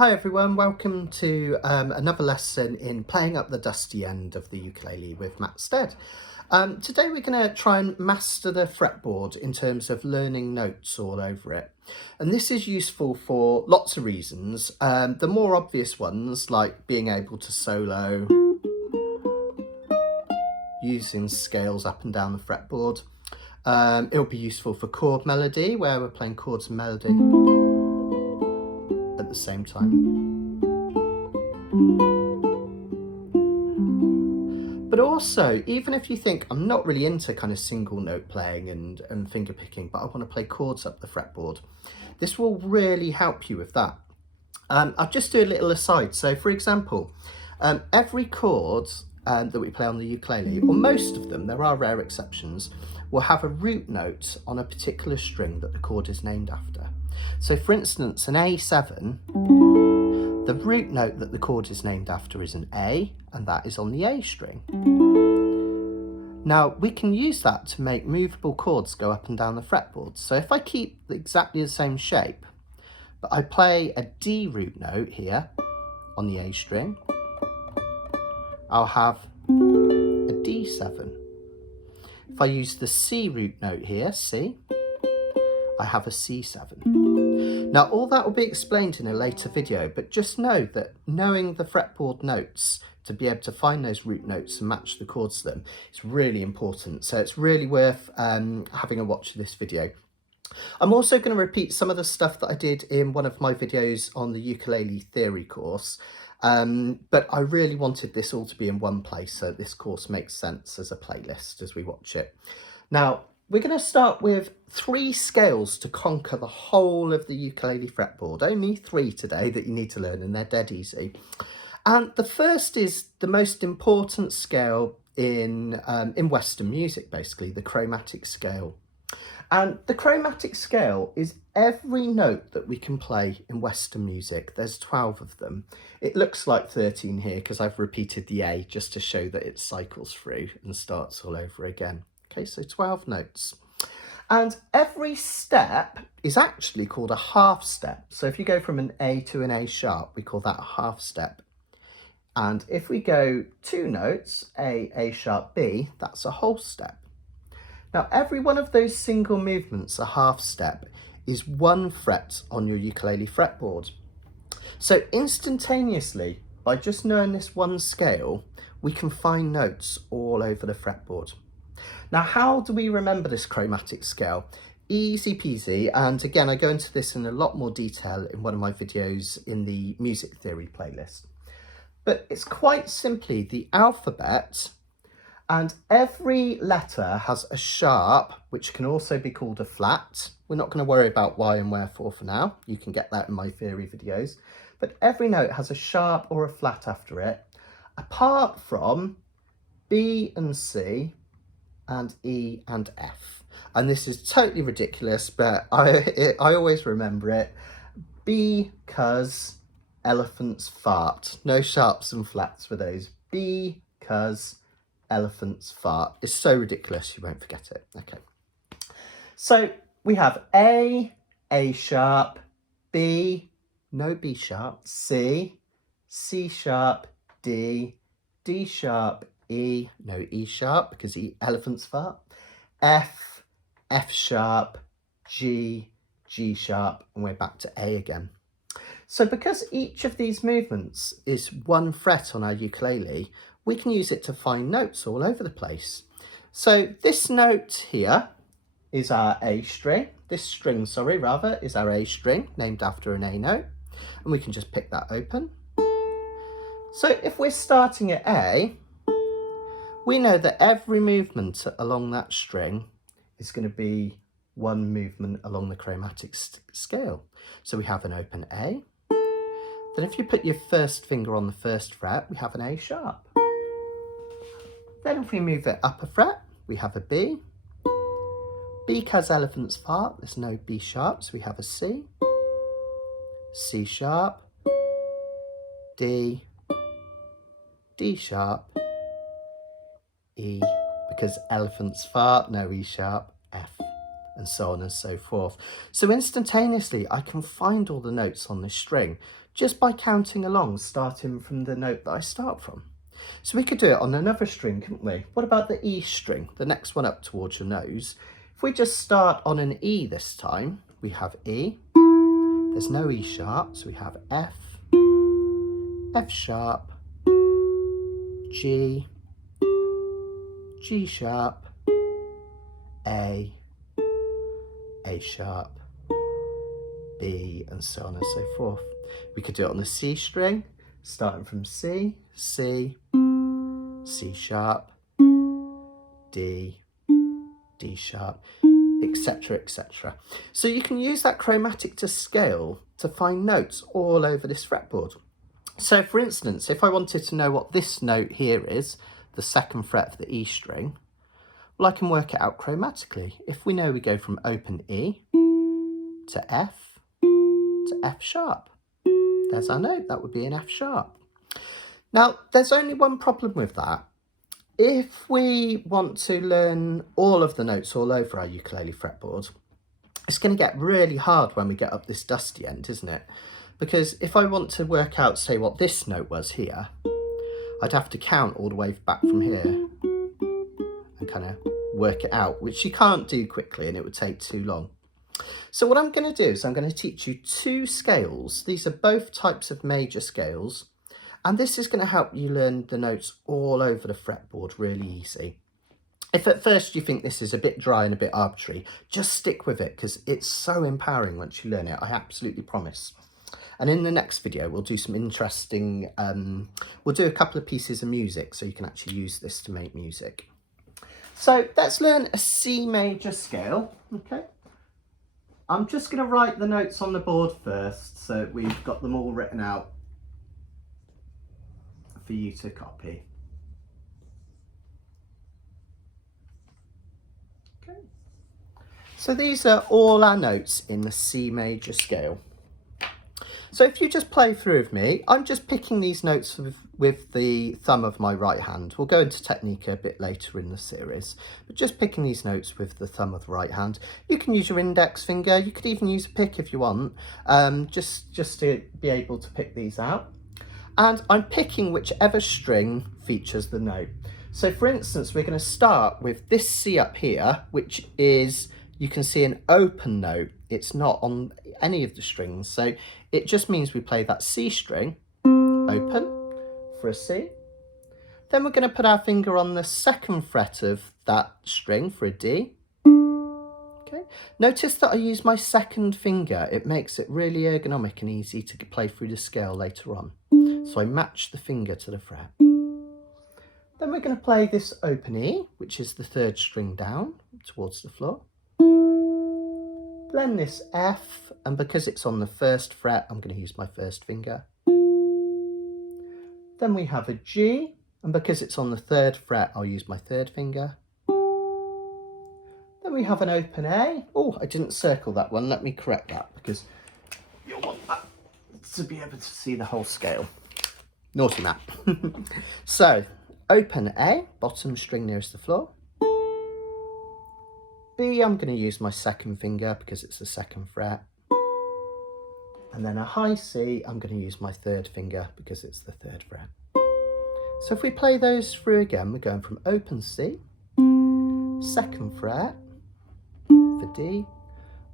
Hi everyone, welcome to another lesson in playing up the dusty end of the ukulele with Matt Stead. Today we're going to try and master the fretboard in terms of learning notes all over it. And this is useful for lots of reasons. The more obvious ones, like being able to solo, using scales up and down the fretboard. It'll be useful for chord melody, where we're playing chords and melody at the same time. But also, even if you think I'm not really into kind of single note playing and finger picking, but I want to play chords up the fretboard, this will really help you with that. I'll just do a little aside. So for example, every chord that we play on the ukulele, or most of them, there are rare exceptions, will have a root note on a particular string that the chord is named after. So for instance, an A7, the root note that the chord is named after is an A, and that is on the A string. Now we can use that to make movable chords go up and down the fretboard. So if I keep exactly the same shape, but I play a D root note here on the A string, I'll have a D7. If I use the C root note here, C, I have a C7. Now all that will be explained in a later video, but just know that knowing the fretboard notes to be able to find those root notes and match the chords to them is really important. So it's really worth having a watch of this video. I'm also going to repeat some of the stuff that I did in one of my videos on the ukulele theory course, but I really wanted this all to be in one place so this course makes sense as a playlist as we watch it. Now we're going to start with 3 scales to conquer the whole of the ukulele fretboard. Only 3 today that you need to learn, and they're dead easy. And the first is the most important scale in Western music, basically, the chromatic scale. And the chromatic scale is every note that we can play in Western music. There's 12 of them. It looks like 13 here because I've repeated the A just to show that it cycles through and starts all over again. Okay, so 12 notes. And every step is actually called a half step. So if you go from an A to an A sharp, we call that a half step. And if we go 2 notes, A sharp, B, that's a whole step. Now, every one of those single movements, a half step, is 1 fret on your ukulele fretboard. So instantaneously, by just knowing this one scale, we can find notes all over the fretboard. Now, how do we remember this chromatic scale? Easy peasy, and again, I go into this in a lot more detail in one of my videos in the music theory playlist. But it's quite simply the alphabet, and every letter has a sharp, which can also be called a flat. We're not going to worry about why and wherefore for now. You can get that in my theory videos. But every note has a sharp or a flat after it, apart from B and C and E and F. And this is totally ridiculous, but I always remember it. Because elephants fart. No sharps and flats for those. Because elephants fart. It's so ridiculous you won't forget it. Okay. So we have A sharp, B, no B sharp, C sharp, D sharp, E, no E sharp because elephants fart, F sharp, G sharp, and we're back to A again. So because each of these movements is 1 fret on our ukulele, we can use it to find notes all over the place. So this note here is our A string. This string, is our A string, named after an A note. And we can just pick that open. So if we're starting at A, we know that every movement along that string is going to be 1 movement along the chromatic scale. So we have an open A. Then if you put your first finger on the 1st fret, we have an A sharp. Then if we move it up a fret, we have a B. Because elephants fart, there's no B sharp, so we have a C. C sharp, D sharp, E. Because elephants fart, no E sharp, F. and so on and so forth. So instantaneously I can find all the notes on this string just by counting along, starting from the note that I start from. So we could do it on another string, couldn't we? What about the E string, the next one up towards your nose? If we just start on an E this time, we have E, there's no E sharp, so we have F, F sharp, G, G sharp, A sharp, B, and so on and so forth. We could do it on the C string, starting from C, C, C sharp, D, D sharp, etc, etc. So you can use that chromatic scale to find notes all over this fretboard. So for instance, if I wanted to know what this note here is, the second fret of the E string, well, I can work it out chromatically. If we know we go from open E to F sharp, there's our note, that would be an F sharp. Now, there's only one problem with that. If we want to learn all of the notes all over our ukulele fretboard, it's going to get really hard when we get up this dusty end, isn't it? Because if I want to work out, say, what this note was here, I'd have to count all the way back from here and kind of work it out, which you can't do quickly and it would take too long. So what I'm going to do is I'm going to teach you two scales. These are both types of major scales. And this is going to help you learn the notes all over the fretboard really easy. If at first you think this is a bit dry and a bit arbitrary, just stick with it because it's so empowering once you learn it, I absolutely promise. And in the next video, we'll do some interesting, we'll do a couple of pieces of music so you can actually use this to make music. So let's learn a C major scale, okay? I'm just going to write the notes on the board first so we've got them all written out for you to copy. Okay. So these are all our notes in the C major scale. So if you just play through with me, I'm just picking these notes with the thumb of my right hand. We'll go into technique a bit later in the series, but just picking these notes with the thumb of the right hand. You can use your index finger, you could even use a pick if you want, just to be able to pick these out. And I'm picking whichever string features the note. So for instance, we're going to start with this C up here, which is, you can see, an open note. It's not on any of the strings. So it just means we play that C string, open, for a C. Then we're going to put our finger on the second fret of that string for a D. Okay. Notice that I use my second finger. It makes it really ergonomic and easy to play through the scale later on. So I match the finger to the fret. Then we're going to play this open E, which is the third string down towards the floor. Then this F, and because it's on the first fret, I'm going to use my first finger. Then we have a G, and because it's on the third fret, I'll use my third finger. Then we have an open A. Oh, I didn't circle that one. Let me correct that because you'll want that to be able to see the whole scale. Naughty Matt. So, open A, bottom string nearest the floor. B, I'm going to use my second finger because it's the second fret. And then a high C, I'm going to use my third finger because it's the third fret. So if we play those through again, we're going from open C, second fret for D,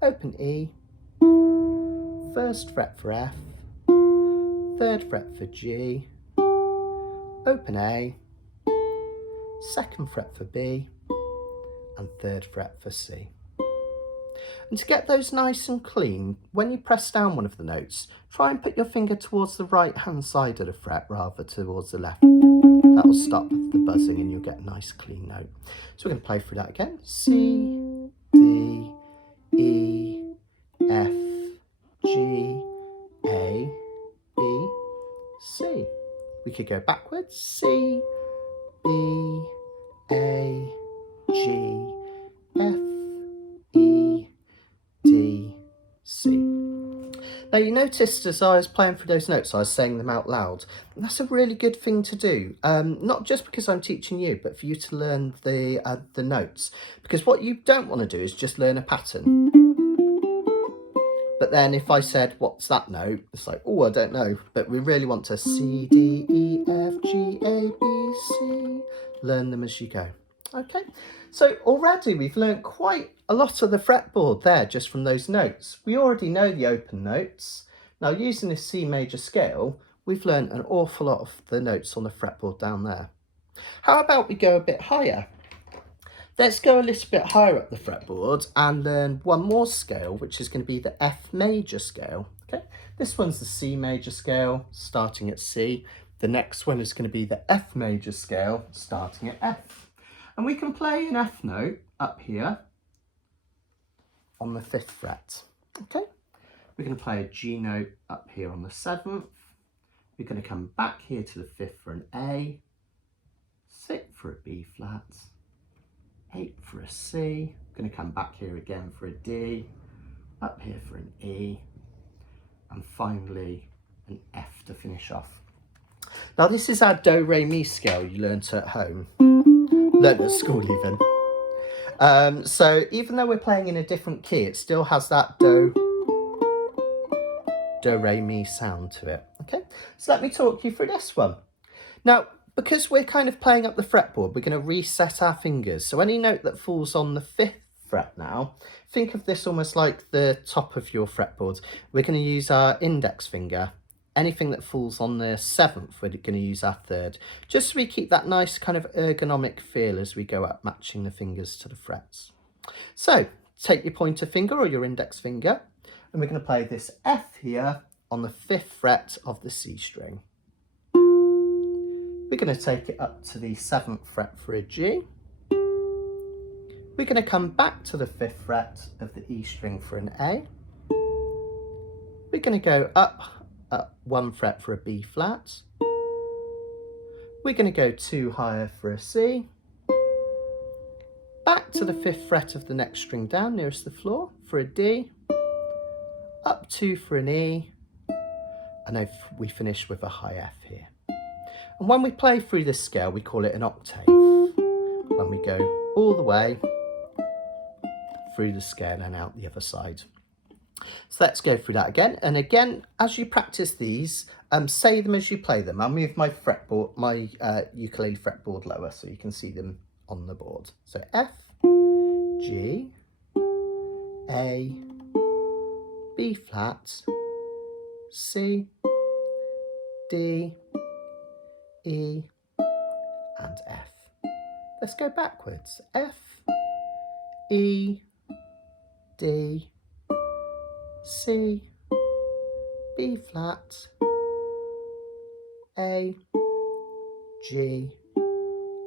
open E, first fret for F, third fret for G, open A, second fret for B, and third fret for C. And to get those nice and clean, when you press down one of the notes, try and put your finger towards the right hand side of the fret rather towards the left. That will stop the buzzing and you'll get a nice clean note. So we're going to play through that again. C, D, E, F, G, A, B, C. We could go backwards. C, B, A, G, F, E, D, C. Now you noticed as I was playing through those notes, I was saying them out loud. And that's a really good thing to do, not just because I'm teaching you, but for you to learn the notes. Because what you don't want to do is just learn a pattern. But then if I said, what's that note? It's like, oh, I don't know. But we really want to C, D, E, F, G, A, B, C. Learn them as you go. Okay, so already we've learned quite a lot of the fretboard there just from those notes. We already know the open notes. Now using this C major scale, we've learned an awful lot of the notes on the fretboard down there. How about we go a bit higher? Let's go a little bit higher up the fretboard and learn one more scale, which is going to be the F major scale. Okay, this one's the C major scale starting at C. The next one is going to be the F major scale starting at F. And we can play an F note up here on the 5th fret. Okay, we're going to play a G note up here on the 7th. We're going to come back here to the 5th for an A, 6th for a B flat, 8th for a C. We're going to come back here again for a D, up here for an E, and finally an F to finish off. Now this is our do, re, mi scale you learnt at home. Learned at school even. So even though we're playing in a different key, it still has that do, re, mi sound to it. Okay, so let me talk you through this one. Now, because we're kind of playing up the fretboard, we're going to reset our fingers. So any note that falls on the 5th fret now, think of this almost like the top of your fretboard. We're going to use our index finger. Anything that falls on the 7th, we're going to use our 3rd, just so we keep that nice kind of ergonomic feel as we go up, matching the fingers to the frets. So take your pointer finger or your index finger, and we're going to play this F here on the 5th fret of the C string. We're going to take it up to the 7th fret for a G. We're going to come back to the 5th fret of the E string for an A. We're going to go up 1 fret for a B flat. We're going to go 2 higher for a C. Back to the 5th fret of the next string down nearest the floor for a D. Up 2 for an E. And we finish with a high F here. And when we play through this scale, we call it an octave. When we go all the way through the scale and out the other side. So let's go through that again. And again, as you practice these, say them as you play them. I'll move my fretboard, my ukulele fretboard lower so you can see them on the board. So F, G, A, B flat, C, D, E, and F. Let's go backwards. F, E, D, C, B flat, A, G,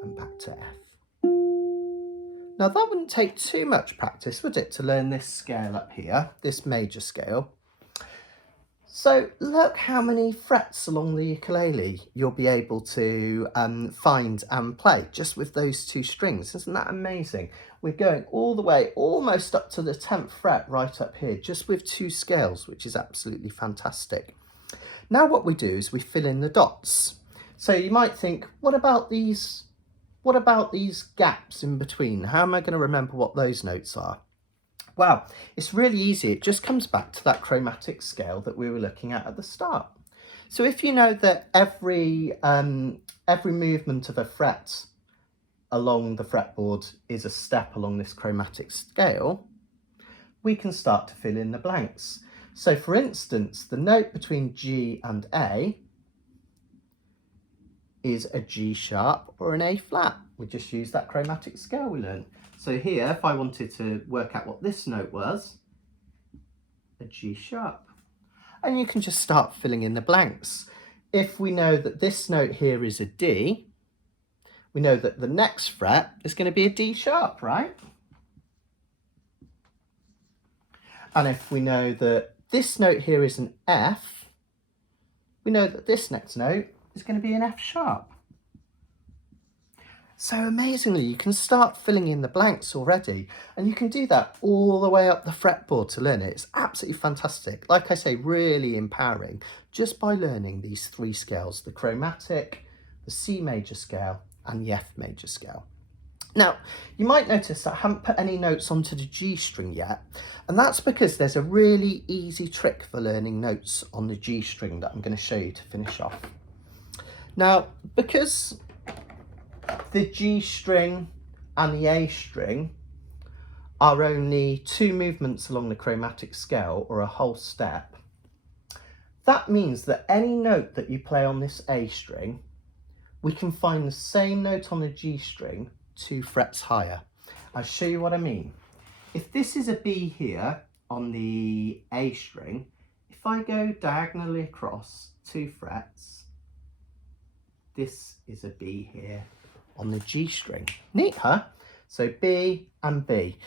and back to F. Now that wouldn't take too much practice, would it, to learn this scale up here, this major scale? So look how many frets along the ukulele you'll be able to find and play just with those 2 strings. Isn't that amazing? We're going all the way, almost up to the 10th fret right up here, just with 2 scales, which is absolutely fantastic. Now what we do is we fill in the dots. So you might think, what about these gaps in between? How am I going to remember what those notes are? Well, it's really easy. It just comes back to that chromatic scale that we were looking at the start. So if you know that every movement of a fret along the fretboard is a step along this chromatic scale, we can start to fill in the blanks. So for instance, the note between G and A is a G sharp or an A flat. We just use that chromatic scale we learned. So here, if I wanted to work out what this note was, a G sharp. And you can just start filling in the blanks. If we know that this note here is a D, we know that the next fret is going to be a D sharp, right? And if we know that this note here is an F, we know that this next note is going to be an F sharp. So amazingly, you can start filling in the blanks already, and you can do that all the way up the fretboard to learn it. It's absolutely fantastic. Like I say, really empowering just by learning these 3 scales, the chromatic, the C major scale, and the F major scale. Now, you might notice that I haven't put any notes onto the G string yet, and that's because there's a really easy trick for learning notes on the G string that I'm going to show you to finish off. Now, because the G string and the A string are only 2 movements along the chromatic scale, or a whole step, that means that any note that you play on this A string, we can find the same note on the G string 2 frets higher. I'll show you what I mean. If this is a B here on the A string, if I go diagonally across 2 frets, this is a B here on the G string. Neat, huh? So B and B.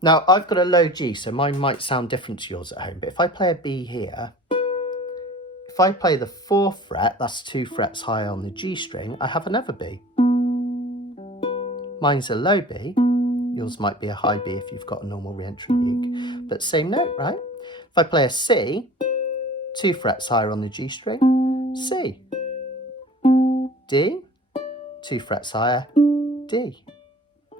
Now I've got a low G, so mine might sound different to yours at home, but if I play a B here, if I play the 4th fret, that's 2 frets higher on the G string, I have another B. Mine's a low B, yours might be a high B if you've got a normal re-entry uke, but same note, right? If I play a C, 2 frets higher on the G string, C. D, 2 frets higher, D.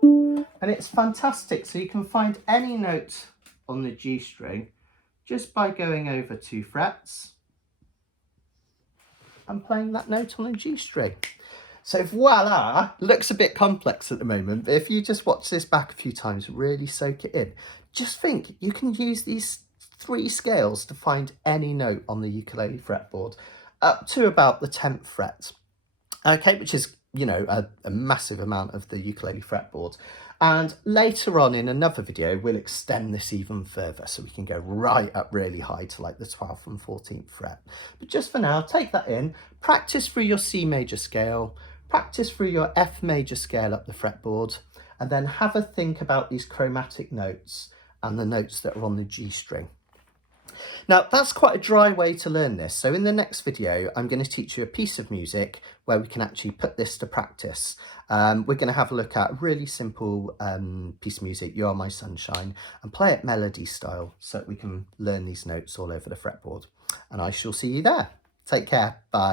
And it's fantastic, so you can find any note on the G string just by going over 2 frets and playing that note on the G string. So voila, looks a bit complex at the moment, but if you just watch this back a few times, really soak it in, just think you can use these 3 scales to find any note on the ukulele fretboard up to about the 10th fret. Okay, which is, you know, a massive amount of the ukulele fretboard. And later on in another video, we'll extend this even further so we can go right up really high to like the 12th and 14th fret. But just for now, take that in, practice through your C major scale, practice through your F major scale up the fretboard, and then have a think about these chromatic notes and the notes that are on the G string. Now, that's quite a dry way to learn this. So in the next video, I'm going to teach you a piece of music where we can actually put this to practice. We're going to have a look at a really simple piece of music, You Are My Sunshine, and play it melody style so that we can learn these notes all over the fretboard. And I shall see you there. Take care. Bye.